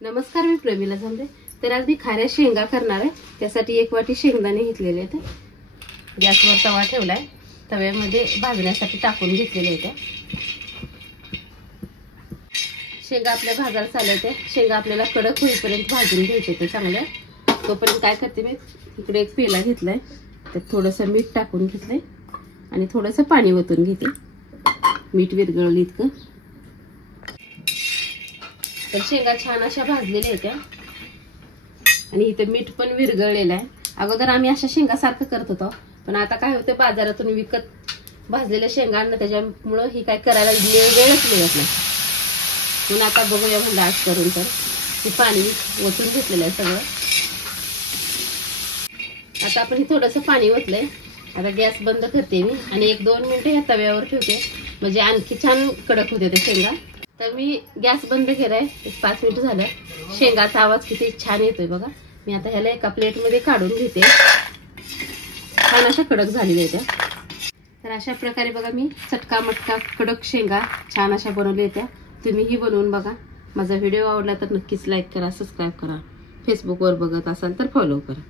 नमस्कार, मी प्रेमिला झांबरे। तर आज मी खाऱ्या शेंगा करणार आहे। त्यासाठी 1 वाटी शेंगदाणे घेतलेले आहेत। गॅसवर तवा ठेवलाय, तव्यामध्ये भाजण्यासाठी टाकून घेतलेले आहेत। शेंगा आपल्या भाजायला चालते। शेंगा आपल्याला कडक होईपर्यंत भाजून घ्यायचे ते चांगले। तोपर्यंत काय करते मी, इकडे एक पेला घेतलाय, त्यात थोडंसं मीठ टाकून घेतलंय आणि थोडंसं पाणी ओतून घेते, मीठ विरघळलं इतकं। तर शेंगा छान अशा भाजलेल्या आहेत आणि इथे मीठ पण विरघळलेलं आहे। अगोदर आम्ही अशा शेंगा सारखं करत होतो, पण आता काय होतं, बाजारातून विकत भाजलेल्या शेंगा आणणं, त्याच्यामुळं ही काय करायला वेळच मिळत नाही। म्हणून आता बघूया म्हणलं आज करून। तर हे पाणी ओतून घेतलेलं आहे सगळं। आता आपण थोडंसं पाणी ओतलंय। आता गॅस बंद करते मी आणि 1-2 मिनिटं या तव्यावर ठेवते, म्हणजे आणखी छान कडक होते ते शेंगा। तर मी गॅस बंद केलाय, 5 मिनिट झालं। शेंगाचा आवाज किती छान येतोय बघा। मी आता ह्याला एका प्लेटमध्ये काढून घेते। छान अशा कडक झालेल्या आहेत। तर अशा प्रकारे बघा, मी चटका मटका कडक शेंगा छान अशा बनवल्या आहेत। तुम्हीही बनवून बघा। माझा व्हिडिओ आवडला तर नक्कीच लाईक करा, सबस्क्राईब करा। फेसबुकवर बघत असाल तर फॉलो करा।